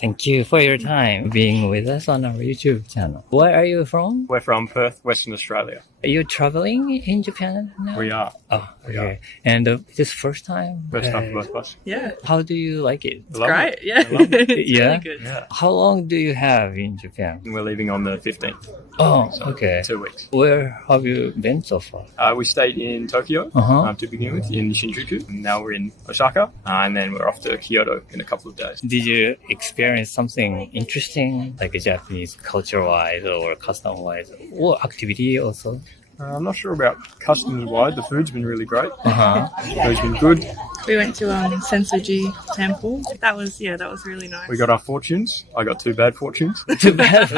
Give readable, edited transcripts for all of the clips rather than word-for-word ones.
Thank you for your time being with us on our YouTube channel. Where are you from? We're from Perth, Western Australia. Are you traveling in Japan now? We are. Oh, okay. And this first time? First time for both of us. Yeah, How do you like it? it's great. Yeah, I love it. it's Yeah? really good. Yeah. How long do you have in Japan? We're leaving on the 15th. Oh, okay. 2 weeks. Where have you been so far? We stayed in Tokyo to begin with, in Shinjuku. Now we're in Osaka, and then we're off to Kyoto in a couple of days. Did you experience something interesting, like Japanese culture-wise or custom-wise, or activity also? I'm not sure about custom-wide. The food's been really great. Uh-huh. The food's been good. We went to Sensoji Temple. That was really nice. We got our fortunes. I got 2 bad fortunes. Too bad.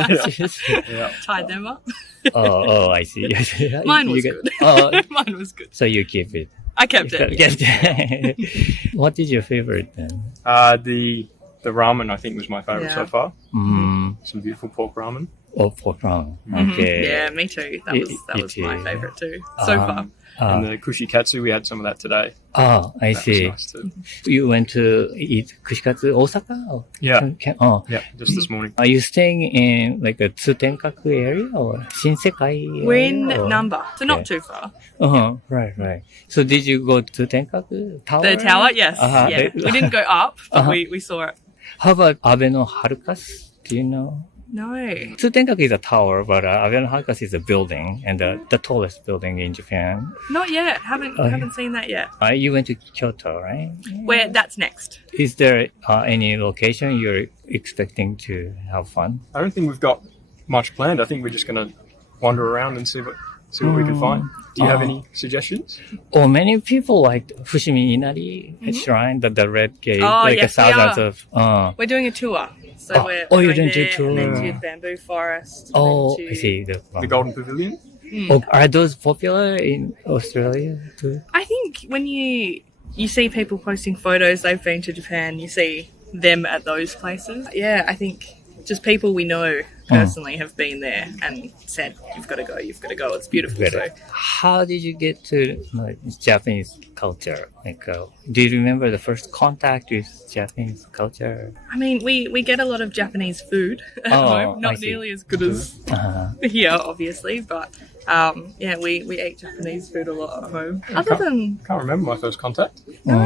Yeah. Tied them up. I see. Mine was You good. got- Mine was good. so you keep it. I kept it. What is your favorite then? The ramen, I think, was my favourite Yeah. so far. Mm, Some beautiful pork ramen. pork ramen. Mhm. Okay. Yeah, me too. That You- was you was my too. favourite too. So far. And the kushikatsu, we had some of that today. I That see. was nice too. You went to eat kushikatsu Osaka? Or Yeah. Oh. Yeah, just this morning. Are you staying in like a Tsutenkaku area or Shinsekai? We're in area, or- Namba, so not Okay. too far. Right. So did you go to Tenkaku Tower? The tower, yes. Uh-huh. Yeah. We didn't go up, but Uh-huh. we saw it. How about Abe no Harukas? Do you know? No. Tsutenkaku is a tower, but Abe no Harukas is a building and the tallest building in Japan. Not yet. Haven't seen that yet. You went to Kyoto, right? Where that's next. Is there any location you're expecting to have fun? I don't think we've got much planned. I think we're just going to wander around and see what we can find. Do you have any suggestions? Oh, many people like Fushimi Inari Shrine, the red gate, Oh, like yes, we thousands are. of. We're doing a tour. So Oh, we're oh, you're going doing a there tour. and then to Bamboo Forest. and Oh, then I to- see. The Golden Pavilion? Oh, are those popular in Australia too? I think when you see people posting photos they've been to Japan, you see them at those places. Yeah, I think just people we know personally have been there and said, you've got to go, it's beautiful. So How did you get to Japanese culture? Like, do you remember the first contact with Japanese culture? I mean, we get a lot of Japanese food at Oh, home. I Not see. nearly as good as here, obviously, but yeah, we eat Japanese food a lot at home. Other than Can't remember my first contact. no,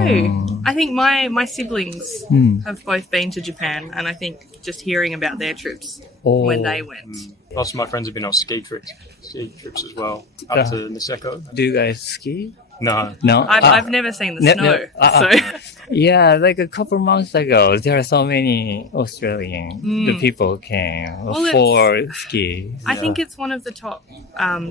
I think my siblings have both been to Japan, and I think just hearing about their trips when they went. Lots of my friends have been on ski trips as well, up to Niseko. Do you guys ski? No. No. I've never seen the snow, so Yeah, like a couple months ago, there are so many Australian the people came Well, for ski. I think it's one of the top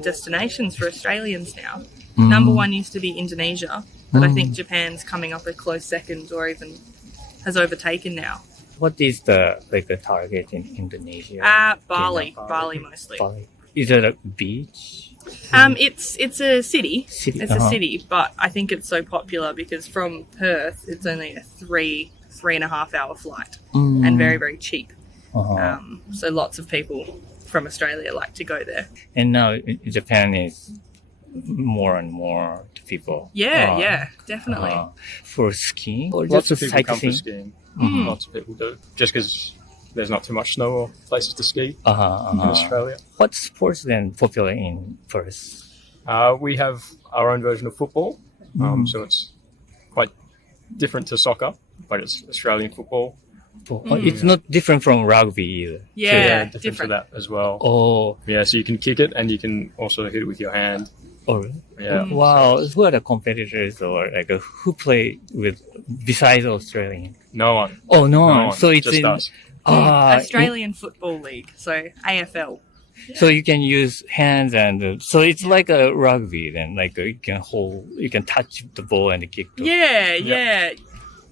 destinations for Australians now. Number one used to be Indonesia, but I think Japan's coming up a close second, or even has overtaken now. What is the target in Indonesia? Bali mostly. Bali. Is it a beach? It's a city. City, It's a city, but I think it's so popular because from Perth it's only a 3.5 hour flight and very, very cheap. So lots of people from Australia like to go there. And now Japan is more and more people. Yeah, definitely. For skiing or Lots just of people come for sightseeing? skiing. Lots of people do. Just because there's not too much snow or places to ski in Australia. What sports then popular in Perth? We have our own version of football, so it's quite different to soccer, but it's Australian football. It's not different from rugby either. Yeah, different to different. that as well. Oh, Yeah, so you can kick it and you can also hit it with your hand. really? Yeah. Wow, who are the competitors or who play with besides Australian? No one. Oh, no. No one. So it's just in us. Australian Football League, so AFL. So you can use hands and so it's like a rugby then, like you can touch the ball and kick. Yeah.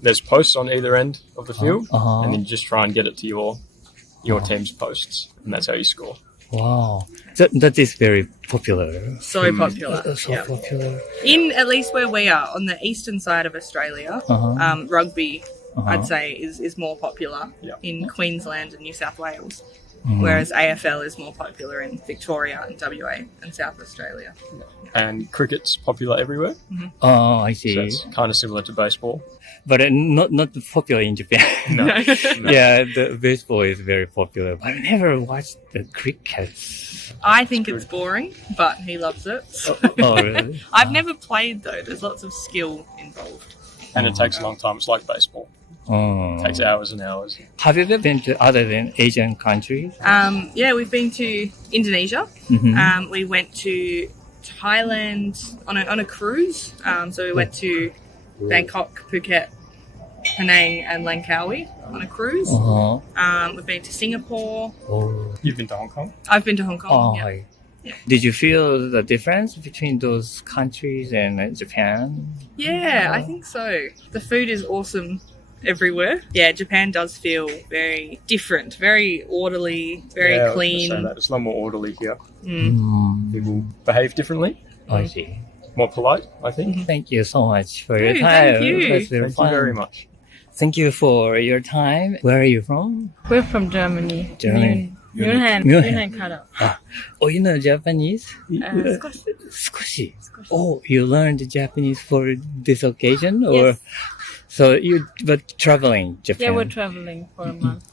There's posts on either end of the field, Uh-huh. and then you just try and get it to your team's posts, and that's how you score. Wow, that is very popular. So popular. So Yeah. popular. In at least where we are on the eastern side of Australia, rugby I'd say is more popular Yeah. in Queensland and New South Wales. whereas AFL is more popular in Victoria and WA and South Australia. And cricket's popular everywhere. Oh, I So see. it's kind of similar to baseball. But not popular in Japan. No. Yeah, the baseball is very popular. I never watched the cricket. I think it's boring, but he loves it. Oh, really? I've never played though. There's lots of skill involved. And it takes a long time. It's like baseball. Oh. It takes hours and hours. Have you ever been to other than Asian countries? Yeah, we've been to Indonesia. Mhm. We went to Thailand on a cruise. So we went to Bangkok, Phuket, Penang, and Langkawi on a cruise. Uh-huh. We've been to Singapore. Oh. You've been to Hong Kong? I've been to Hong Kong. Oh, yeah. hi. Yeah. Did you feel the difference between those countries and Japan? Yeah, I think so. The food is awesome everywhere. Yeah, Japan does feel very different, very orderly, very Yeah, I was gonna clean. say that. It's a lot more orderly here. Mm. Behave differently. I see. More polite, I think. Thank you so much for your Hey, time. thank you. It was very Thank you fun. very much. Thank you for your time. Where are you from? We're from Germany. Germany. Munich. Munich. Kara. Oh, you know Japanese? 少し。少し. Oh, you learned Japanese for this occasion, or Yes. so you but traveling Japan? Yeah, we're traveling for a month.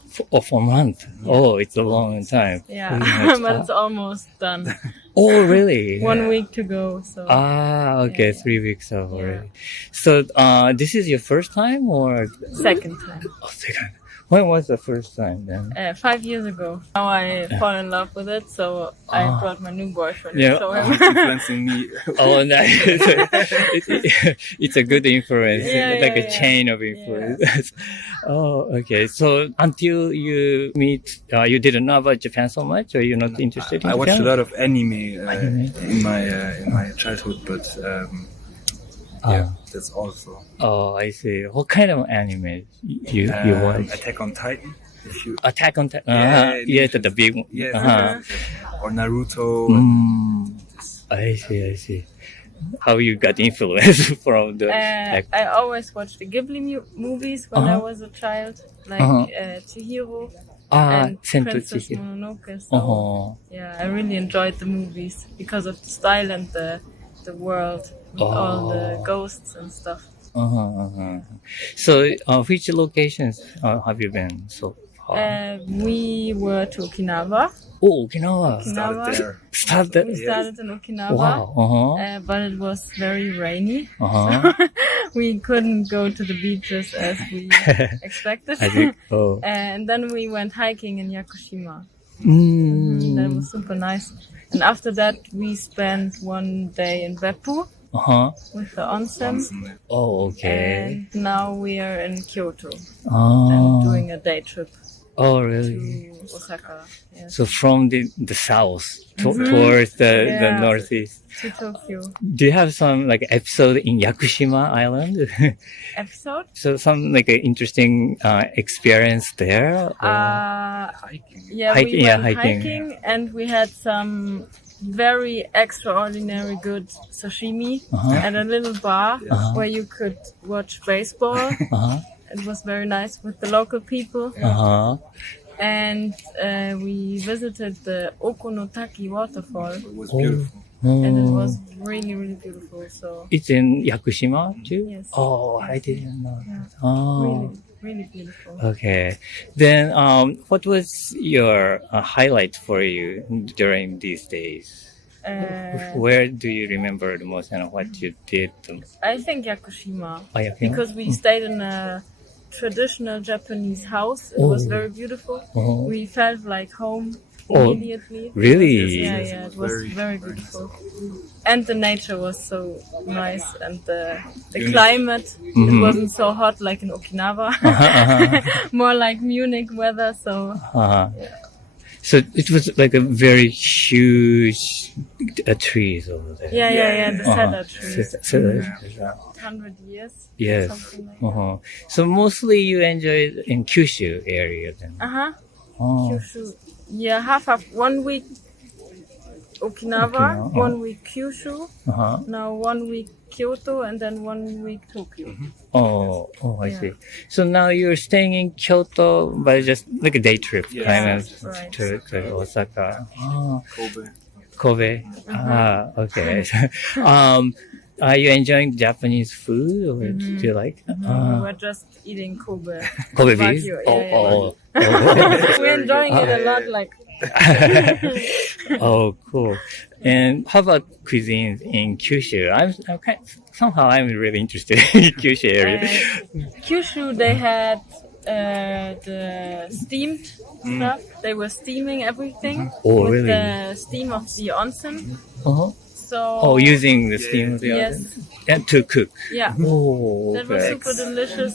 For a month. Oh, it's a long time. Yeah, Pretty much. but it's almost done. Oh, really? 1 week to go. So Ah, okay, Yeah. 3 weeks off already. So, this is your first time or second time. second? When was the first time then? 5 years ago. Now I fall in love with it, so I Ah. brought my new boyfriend Yeah. to show him. influencing me. Oh, nice. It's a good influence, Yeah, like yeah, a yeah. chain of influence. Oh, okay. So until you meet, you didn't know about Japan so much, or you're not interested in I watched a Japan? lot of anime in my childhood, but yeah, that's also Oh, I see. What kind of anime you watch? Attack on Titan. If you Attack on Titan. Yeah, Yeah, the big one. yes, Uh-huh. or Naruto. I see. How you got influence from the I always watched the Ghibli movies when I Uh-huh. was a child, like Chihiro and Sentou Princess Chihiro. Mononoke. So Uh-huh. yeah, I really enjoyed the movies because of the style and the world with all the ghosts and stuff. So, which locations have you been so far? We were to Okinawa. Oh, Okinawa. Started there. Started. We started in Okinawa, Wow. but it was very rainy. Uh-huh. We couldn't go to the beaches as we expected. I think. Oh. And then we went hiking in Yakushima. That was super nice. And after that, we spent 1 day in Beppu Uh-huh. with the onsen. Oh, okay. And now we are in Kyoto and Oh. doing a day trip Oh, to really? Osaka. Yes. So from the south towards the Yeah. northeast. To Tokyo. Do you have some like episode in Yakushima Island? Episode? So some like interesting experience there? Or? Yeah, Hiking, we yeah, went hiking. hiking and we had some very extraordinary good sashimi at a little bar where you could watch baseball. Uh-huh. It was very nice with the local people. Uh-huh. And we visited the Okonotaki waterfall It was beautiful. and it was really, really beautiful. So It's in Yakushima too? Yes. Oh, I didn't know Yeah. that. Oh. really, really beautiful. Okay. Then, what was your highlight for you during these days? Where do you remember the most and what you did the most? I think Yakushima, Yakushima? because we stayed in a traditional Japanese house. It was very beautiful. Oh. We felt like home Oh, immediately. really? Yeah, it was very beautiful. And the nature was so nice, and the climate, it wasn't so hot like in Okinawa. More like Munich weather, so So it was like a very huge trees over there. yeah, the cedar trees. Cedar. 100 years. Yes. Something like that. So mostly you enjoyed in Kyushu area then. Uh-huh. Oh. Kyushu. Yeah, half 1 week. Okinawa, Okinawa. 1 week Kyushu, Uh-huh. now 1 week Kyoto, and then 1 week Tokyo. Oh, I Yeah. see. So now you're staying in Kyoto, but just like a day trip, Yes, kind that's of, right. to Osaka. Oh, Kobe. Kobe. Ah, okay. Are you enjoying Japanese food, or do you like? We were just eating Kobe. Kobe beef? Wagyu, Oh, We're enjoying it a lot. Like oh, cool. And how about cuisines in Kyushu? I'm really interested in Kyushu area. Kyushu, they had the steamed stuff. They were steaming everything Oh, with really? the steam of the onsen. Uh-huh. So Oh, using the steam of the yes, oven? And to cook. yeah, Oh, that was okay. super delicious.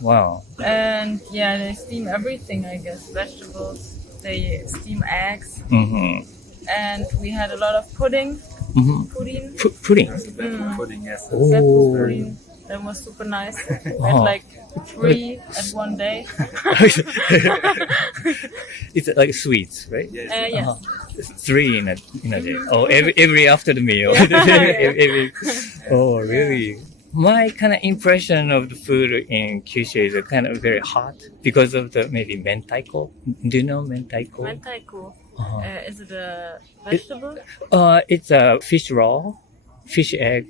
Wow. And yeah, they steam everything, I guess. Vegetables, they steam eggs, Mm-hmm. and we had a lot of pudding. Mm-hmm. Pudding. Pudding. The bamboo pudding, yes. Oh. Pudding. That was super nice. We Oh. had like 3 at one day. It's like sweets, right? Yes. Yes. It's 3 in a day. Oh, every after the meal. Oh, really? My kind of impression of the food in Kyushu is kind of very hot because of the maybe mentaiko. Do you know mentaiko? Mentaiko. Uh-huh. Is it a vegetable? It's a fish roll, fish egg,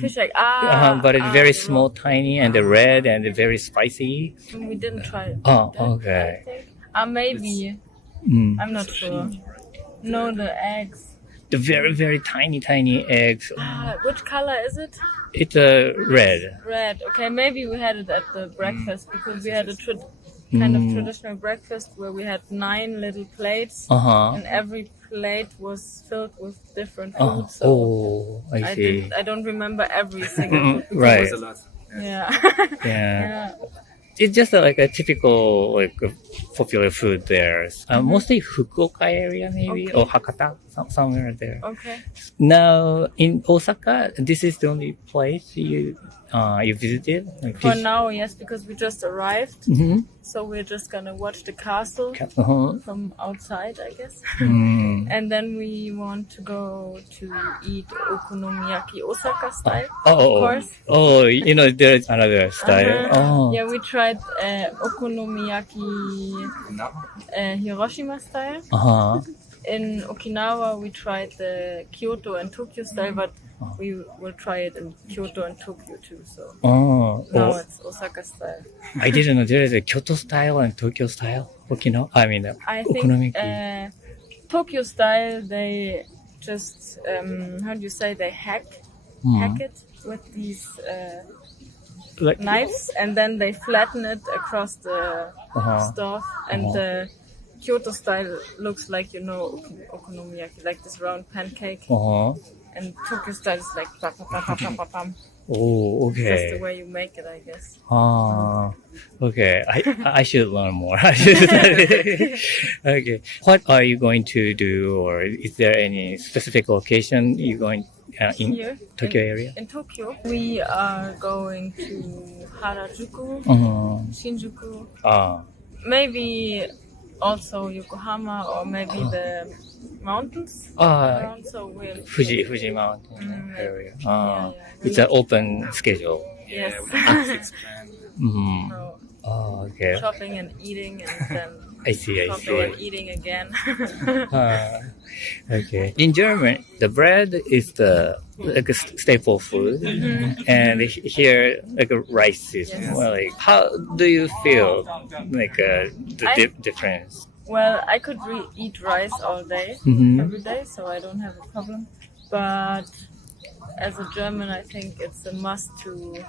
Fish egg. but it's very the small, tiny, and red, and very spicy. roll. We didn't try it. Oh, that, okay. I think. Maybe. Mm. I'm not sure. No, the eggs. The very, very tiny eggs. Which color is it? It's red. Red. Okay, maybe we had it at the breakfast because we had a kind of traditional breakfast where we had 9 little plates, Uh-huh. and every plate was filled with different Oh, food. So I see. I don't remember every single food. Right. It was a lot. Yeah. Yeah. Yeah. It's just like a typical popular food there. Mostly Fukuoka area maybe, Okay. or Hakata, somewhere there. Okay. Now in Osaka, this is the only place you visited. For now, yes, because we just arrived, Mm-hmm. so we're just gonna watch the castle Uh-huh. from outside, I guess. Mm. And then we want to go to eat okonomiyaki Osaka style, Oh, of course. oh, there's another style. Oh, Yeah, we tried okonomiyaki No. Hiroshima style. uh-huh. In Okinawa, we tried the Kyoto and Tokyo style, but we will try it in Kyoto and Tokyo too. So Oh, now oh, it's Osaka style. I didn't know there is a Kyoto style and Tokyo style. Okinawa. I mean, I okonomiyaki. think Tokyo style, they just how do you say, they hack it with these Like, knives, and then they flatten it across the uh-huh. stuff. And the Kyoto style looks like okonomiyaki, like this round pancake. Uh-huh. And Tokyo style is like pam, pam, pam, pam, pam, pam. Oh, That's the okay. way you make it, I guess. Okay. I should learn more. Okay. What are you going to do, or is there any specific location you going in Here Tokyo area? in Tokyo, we are going to Harajuku, Uh-huh. Shinjuku, Ah. maybe also Yokohama, or maybe the mountains around. So we'll Fuji Mountain area. yeah. It's an open schedule. Yes. Yeah, we have a fixed plan. Mm-hmm. So, Oh, okay. shopping and eating, and then I see. shopping and eating again. Okay. In German, the bread is the like a staple food, and here like a rice is more like. How do you feel like the difference? Well, I could eat rice all day, Mm-hmm. every day, so I don't have a problem. But as a German, I think it's a must to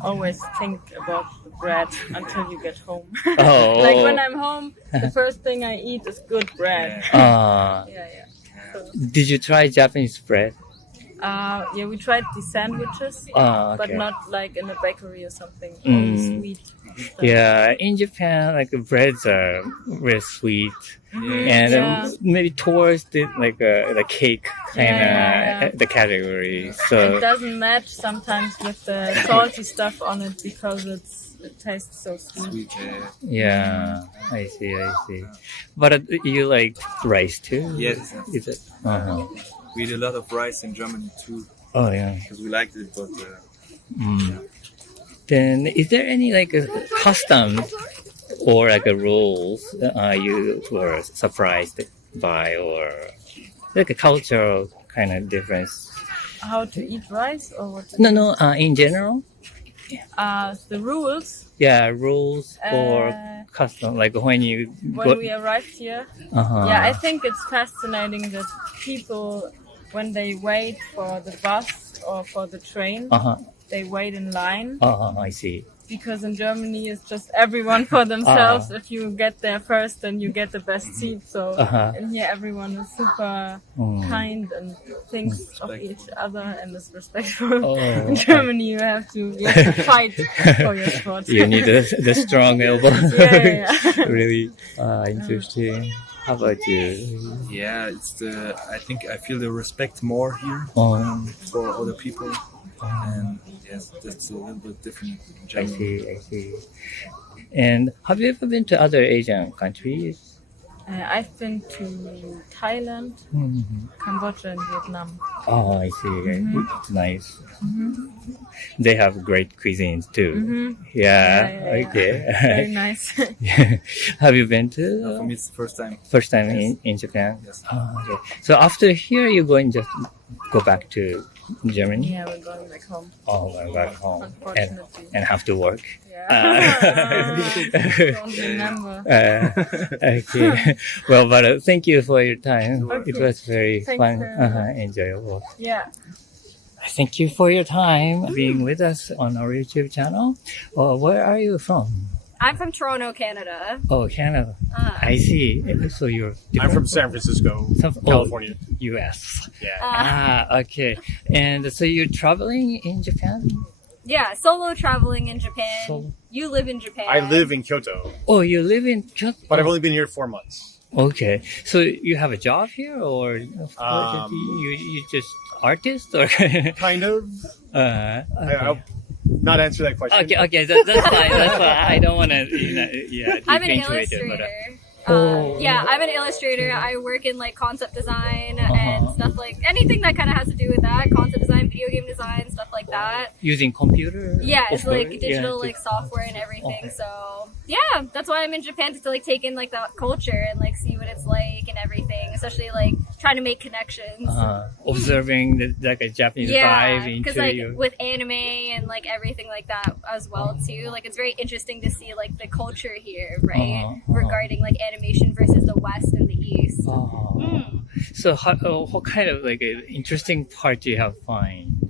always think about the bread until you get home. Oh. Like when I'm home, the first thing I eat is good bread. Yeah. So, Did you try Japanese bread? yeah, we tried the sandwiches, Okay. but not like in a bakery or something. Only sweet stuff. Yeah, in Japan, like breads are very sweet, and Yeah. maybe towards the the cake kind of Yeah. the category. It So doesn't match sometimes with the salty stuff on it because it's it tastes so sweet. Sweet. Yeah, I see, I see. But you like rice too? Yes. Is it? Uh-huh. We eat a lot of rice in Germany too Oh yeah. because we liked it, but Then is there any like a custom or like a rules you were surprised by, or like a cultural kind of difference? How to eat rice or what? No, in general. The rules Rules or custom, like when you when we arrived here. uh-huh. Yeah, I think it's fascinating that people, when they wait for the bus or for the train, Uh-huh. they wait in line. I see. Because in Germany, it's just everyone for themselves. If you get there first, then you get the best seat. So in here, everyone is super kind and thinks of each other and is respectful. In Germany, you have to fight for your spot. You need the strong elbow. Yeah. Really interesting. How about you? yeah, I think I feel the respect more here for other people, and yes, that's a little bit different in I Germany. see. And have you ever been to other Asian countries? I've been to Thailand, Cambodia, and Vietnam. Oh, I see. It's nice. They have great cuisines too. Yeah. Okay. Very nice. Have you been For to me, it's the first time. first time in Japan? Yes. Oh, okay. So after here, you're going to just go back to Germany? Yeah, we're going back home. Oh, going back home Unfortunately. and have to work. Don't remember. Okay. Well, but thank you for your time. Okay. It was very Thanks fun, very much. enjoyable. Yeah. Thank you for your time being with us on our YouTube channel. Where are you from? I'm from Toronto, Canada. Oh, Canada. I see. So you're I'm from San Francisco, California. U.S. Yeah. Okay. And so you're traveling in Japan? Yeah, solo traveling in Japan. Solo. You live in Japan. I live in Kyoto, Oh, you live in Kyoto? but I've only been here 4 months. Okay. So you have a job here, or you just artist, or? Kind of. Okay. I'll not answer that question. Okay, that's fine. That's fine. I don't want to, I'm an deep into it, illustrator. but, Yeah, I'm an illustrator. I work in like concept design and stuff like anything that kind of has to do with that. Concept design, video game design, stuff like that. using computer. Yeah, it's software? like digital Yeah, like software and everything. Okay. So yeah, that's why I'm in Japan to like take in like that culture and like see what it's like and everything. Especially like trying to make connections. observing like a Japanese Yeah, vibe because into like your. with anime and like everything like that as well too. Like it's very interesting to see like the culture here, right? Regarding like animation versus the West and the East. So, what kind of like interesting part do you have find?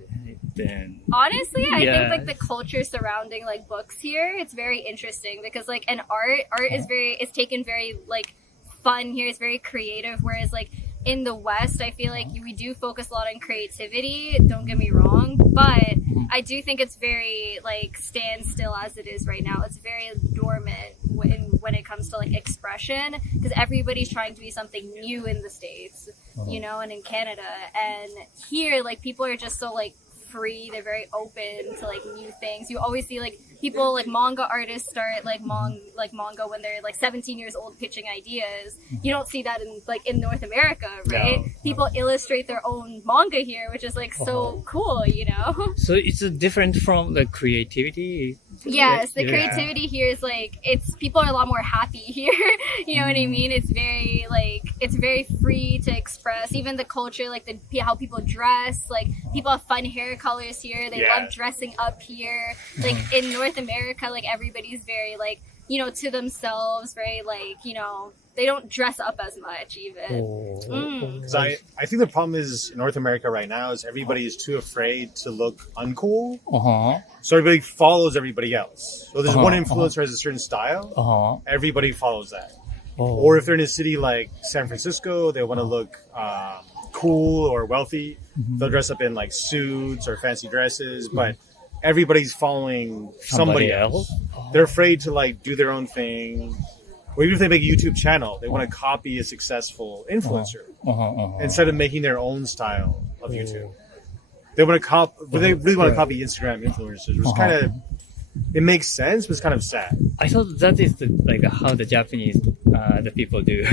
Then Honestly, I Yeah. think like the culture surrounding like books here, it's very interesting because like an art is it's taken very like fun here. It's very creative, whereas like in the West, I feel like we do focus a lot on creativity. Don't get me wrong, but I do think it's very like standstill as it is right now. It's very dormant when it comes to like expression because everybody's trying to be something new in the States, you know, and in Canada. And here, like people are just so like free. They're very open to like new things. You always see like people like manga artists start like manga when they're like 17 years old pitching ideas. You don't see that in North America, right? No. People illustrate their own manga here, which is like so cool, you know? So it's different from the creativity. Yes, the Yeah. creativity here is like people are a lot more happy here. You know what I mean? It's very free to express. Even the culture, like how people dress, like people have fun hair colors here. They love dressing up here. Like in North America, like everybody's very like, you know, to themselves, very like, you know, they don't dress up as much even. Because I think the problem is in North America right now is everybody is too afraid to look uncool. So everybody follows everybody else. So there's one influencer who has a certain style. Everybody follows that. Or if they're in a city like San Francisco, they want to look cool or wealthy. They'll dress up in like suits or fancy dresses, but everybody's following somebody else. They're afraid to like do their own thing. Or even if they make a YouTube channel, they want to copy a successful influencer instead of making their own style of YouTube. They want to they really want to copy Instagram influencers, which is kind of it makes sense, but it's kind of sad. I thought that is like how the Japanese the people do.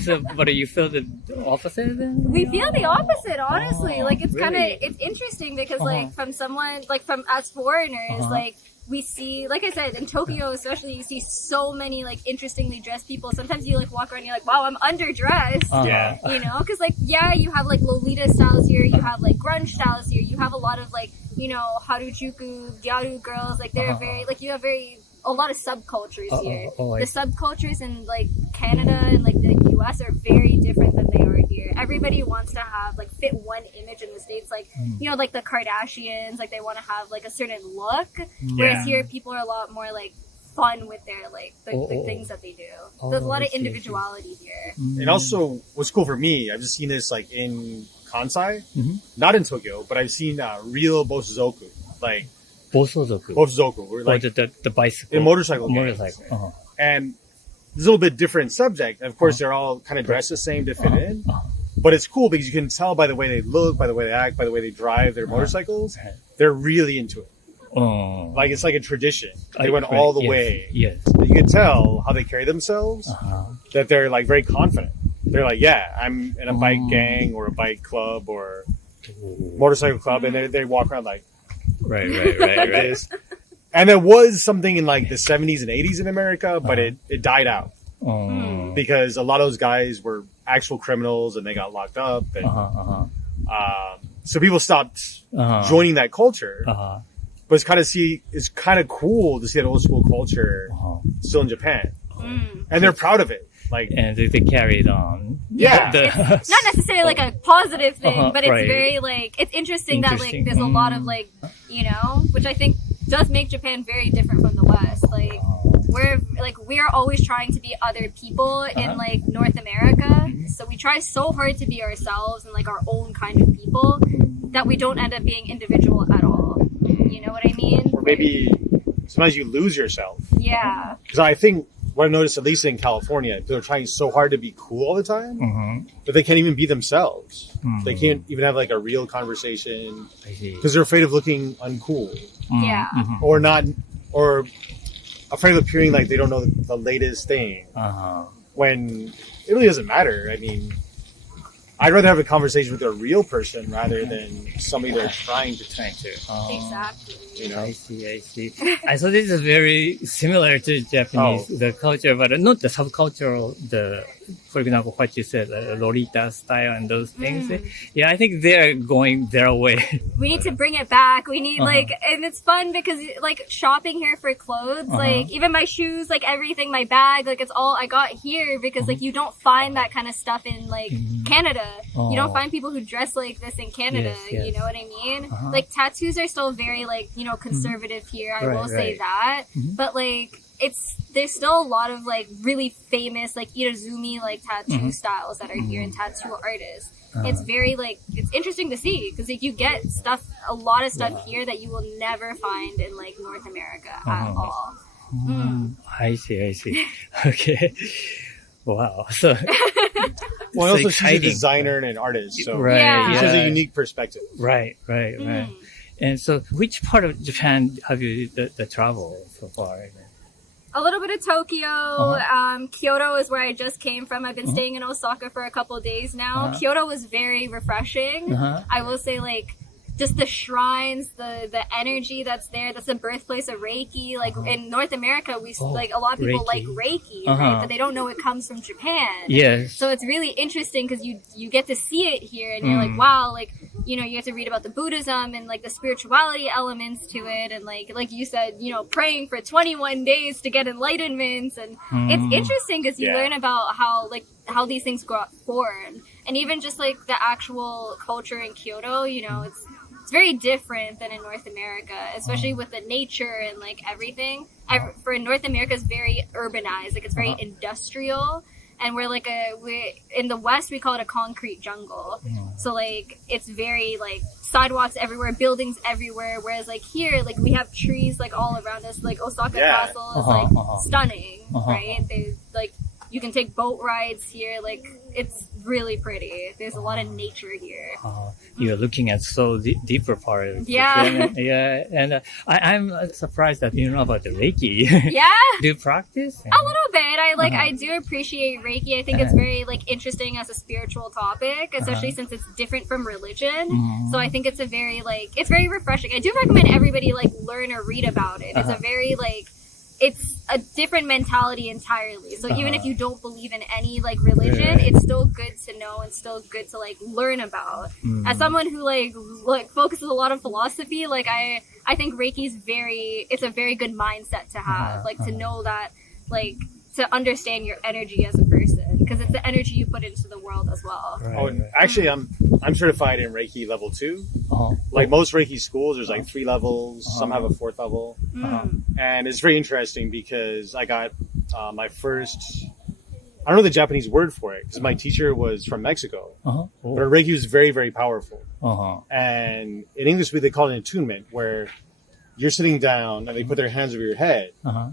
So, but you feel the opposite then? We feel the opposite, honestly. Like it's kind of really? it's interesting because like from someone like from us foreigners, like we see, like I said, in Tokyo especially, you see so many like interestingly dressed people. Sometimes you like walk around and you're like, wow, I'm underdressed. Yeah. You know, because like you have like Lolita styles here, you have like grunge styles here, you have a lot of like, you know, Harajuku, Gyaru girls, like they're very like, you have a lot of subcultures here. The subcultures in like Canada and like the US are very different than they are here. Everybody wants to have like fit one image in the States, like you know, like the Kardashians, like they want to have like a certain look, whereas here people are a lot more like fun with their like the things that they do. There's a lot of individuality here. And also, what's cool for me, I've just seen this like in Kansai, not in Tokyo, but I've seen real Bosuzoku, like Bosuzoku, where like the bicycle, in motorcycle gangs. And it's a little bit different subject. Of course, they're all kind of dressed the same to fit in, but it's cool because you can tell by the way they look, by the way they act, by the way they drive their motorcycles, they're really into it. Like it's like a tradition. They went all the way. Yes. You can tell how they carry themselves, that they're like very confident. They're like, yeah, I'm in a bike gang or a bike club or motorcycle club, and they walk around like, right. this. And there was something in like the 70s and 80s in America, but it died out because a lot of those guys were actual criminals and they got locked up. And, so people stopped joining that culture. But it's kind of cool to see that old school culture still in Japan, and they're proud of it. Like, and they carry it on. Yeah, it's not necessarily like a positive thing, but it's very like it's interesting that like there's a lot of like, you know, which I think does make Japan very different from the West. Like we're always trying to be other people in like North America, so we try so hard to be ourselves and like our own kind of people that we don't end up being individual at all. You know what I mean? Or maybe sometimes you lose yourself. Yeah. Because I think what I've noticed, at least in California, they're trying so hard to be cool all the time that they can't even be themselves. They can't even have like a real conversation because they're afraid of looking uncool. Yeah. Or not, or afraid of appearing like they don't know the latest thing. When it really doesn't matter. I mean, I'd rather have a conversation with a real person rather than somebody they're trying to. Exactly. You know? I see. I thought this is very similar to Japanese the culture, but not the subcultural. For example, what you said, Lolita style and those things. Yeah, I think they're going their way. We need to bring it back. We need like, and it's fun because like shopping here for clothes, like even my shoes, like everything, my bag, like it's all I got here because like you don't find that kind of stuff in like Canada. You don't find people who dress like this in Canada. Yes. You know what I mean? Like tattoos are still very like, you know, conservative here. I will say that, but like there's still a lot of like really famous like Irezumi like tattoo styles that are here and tattoo artists. It's very like it's interesting to see because like you get a lot of stuff here that you will never find in like North America at all. I see. Okay. Wow. So well, also she's a designer and an artist, so right, she has a unique perspective. Right. And so, which part of Japan have you the travel so far? A little bit of Tokyo. Kyoto is where I just came from. I've been staying in Osaka for a couple of days now. Kyoto was very refreshing. I will say, like, just the shrines, the energy that's there. That's the birthplace of Reiki. Like in North America, like a lot of people like Reiki, right? But they don't know it comes from Japan. Yes. So it's really interesting because you get to see it here, and you're like, wow, like you know, you have to read about the Buddhism and like the spirituality elements to it, and like you said, you know, praying for 21 days to get enlightenment, and it's interesting because you learn about how these things got formed, and even just like the actual culture in Kyoto, you know, it's very different than in North America, especially with the nature and like everything. For North America, it's very urbanized, like it's very industrial, and we're in the West we call it a concrete jungle. So like it's very like sidewalks everywhere, buildings everywhere, whereas like here, like we have trees like all around us. Like Osaka Castle is like stunning, right? They like you can take boat rides here. Like, it's really pretty. There's a lot of nature here. You're looking at so deeper part of Yeah. Japan. Yeah, and I'm surprised that you know about the Reiki. Yeah. Do you practice? A little bit. I do appreciate Reiki. I think it's very like interesting as a spiritual topic, especially since it's different from religion. So I think it's a very like it's very refreshing. I do recommend everybody like learn or read about it. It's a very like it's a different mentality entirely. So even if you don't believe in any like religion, it's still good to know and still good to like learn about. As someone who like focuses a lot on philosophy, like I think Reiki's it's a very good mindset to have, like to know that, like to understand your energy as a person, because it's the energy you put into the world as well. Right. Oh, and actually, I'm certified in Reiki level 2. Uh-huh. Like most Reiki schools, there's like 3 levels. Some have a 4th level, and it's very interesting because I got my first. I don't know the Japanese word for it because my teacher was from Mexico, Oh. but Reiki was very, very powerful. Uh-huh. And in English, they call it attunement, where you're sitting down and they put their hands over your head. Uh-huh.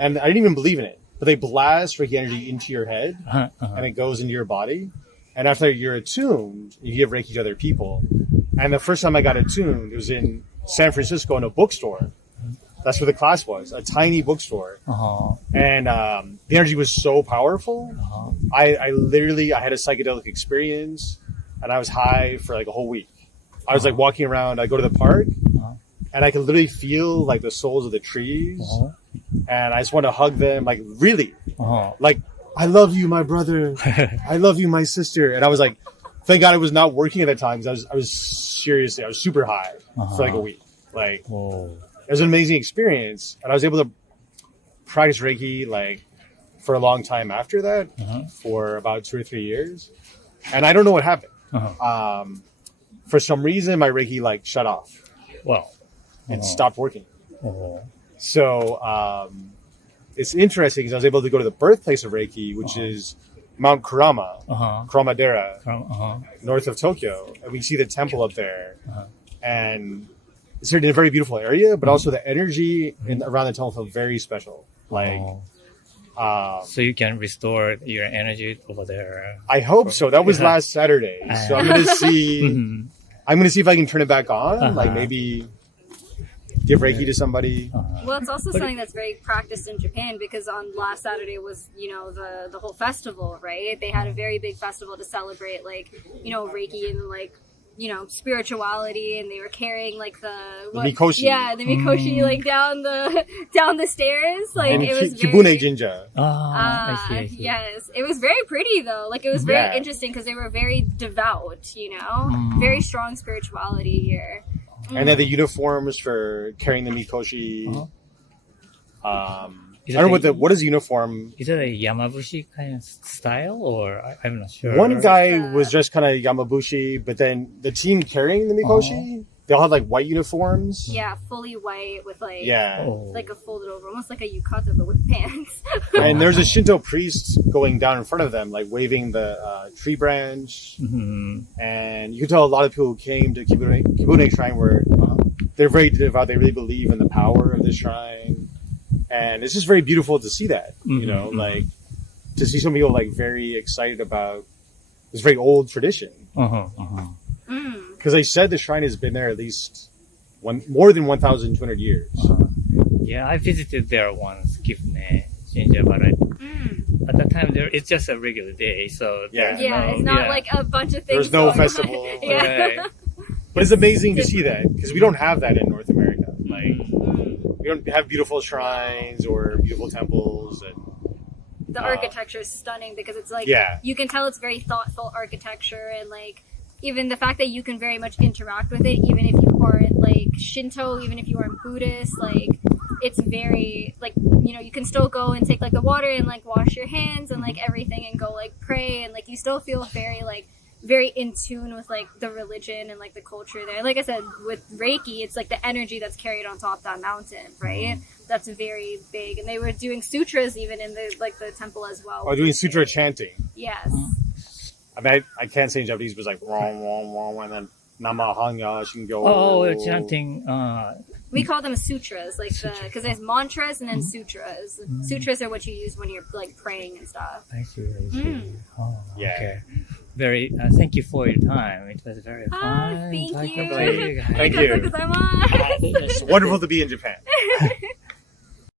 And I didn't even believe in it, but they blast Reiki energy into your head, Uh-huh. and it goes into your body. And after you're attuned, you give Reiki to other people. And the first time I got attuned, it was in San Francisco in a bookstore. That's where the class was, a tiny bookstore. Uh-huh. And the energy was so powerful. Uh-huh. I had a psychedelic experience, and I was high for like a whole week. I was like walking around. I go to the park, and I could literally feel like the souls of the trees, and I just want to hug them, like really, like I love you, my brother. I love you, my sister. And I was like, thank God I was not working at the time because I was super high for like a week. Like Whoa. it was an amazing experience, and I was able to practice Reiki like for a long time after that, for about 2 or 3 years, and I don't know what happened. For some reason, my Reiki like shut off Well. and stopped working. Oh. So it's interesting because I was able to go to the birthplace of Reiki, which is Mount Kurama, Kurama-dera, north of Tokyo, and we see the temple up there, and it's in a very beautiful area, but also the energy around the temple felt very special. Like, So you can restore your energy over there. I hope so. That was last Saturday, so I'm gonna see. I'm gonna see if I can turn it back on. Like maybe give Reiki to somebody. Well, it's also something that's very practiced in Japan because on last Saturday was, the whole festival, right? They had a very big festival to celebrate, like, Reiki and, like, spirituality, and they were carrying, like, the Mikoshi. Yeah, the Mikoshi, like, down the stairs. Like, And it was Kibune very... Jinja. I see. Yes. It was very pretty, though. Like, it was very interesting because they were very devout, Very strong spirituality here. And then the uniforms for carrying the Mikoshi. I Is don't know it what is the uniform. Is it a Yamabushi kind of style, or I'm not sure. One guy was just kind of Yamabushi, but then the team carrying the Mikoshi, they all had like white uniforms. Yeah, fully white with like Oh. like a folded over, almost like a yukata but with pants. And there's a Shinto priest going down in front of them, like waving the tree branch. And you can tell a lot of people who came to Kibune Shrine were they're very devout. They really believe in the power of the shrine, and it's just very beautiful to see that. Like to see some people like very excited about this very old tradition. Because they said the shrine has been there at least more than 1,200 years. Yeah, I visited there once, Kibune Jinja, but at that time it's just a regular day, so Yeah. It's not like a bunch of things. There's no going on. festival. Yeah. Right. But it's amazing to see that because we don't have that in North America. Like we don't have beautiful shrines or beautiful temples. And The architecture is stunning because it's like you can tell it's very thoughtful architecture, and like even the fact that you can very much interact with it, even if you aren't like Shinto, even if you aren't Buddhist, like it's very like you can still go and take like the water and like wash your hands and like everything and go like pray, and like you still feel very in tune with like the religion and like the culture there. Like I said, with Reiki, it's like the energy that's carried on top of that mountain, right? That's very big. And they were doing sutras even in the temple as well. Oh, doing sutra chanting. Yes. I mean, I can't say in Japanese, but it's like wrong, wrong, wrong, and then Namahanya, Shingyo. Oh, chanting. We call them sutras, like because there's mantras and then sutras. Sutras are what you use when you're like praying and stuff. I see. Oh, Yeah. okay. Very. Thank you for your time. It was very fun. Thank you. Thank you. It's wonderful to be in Japan.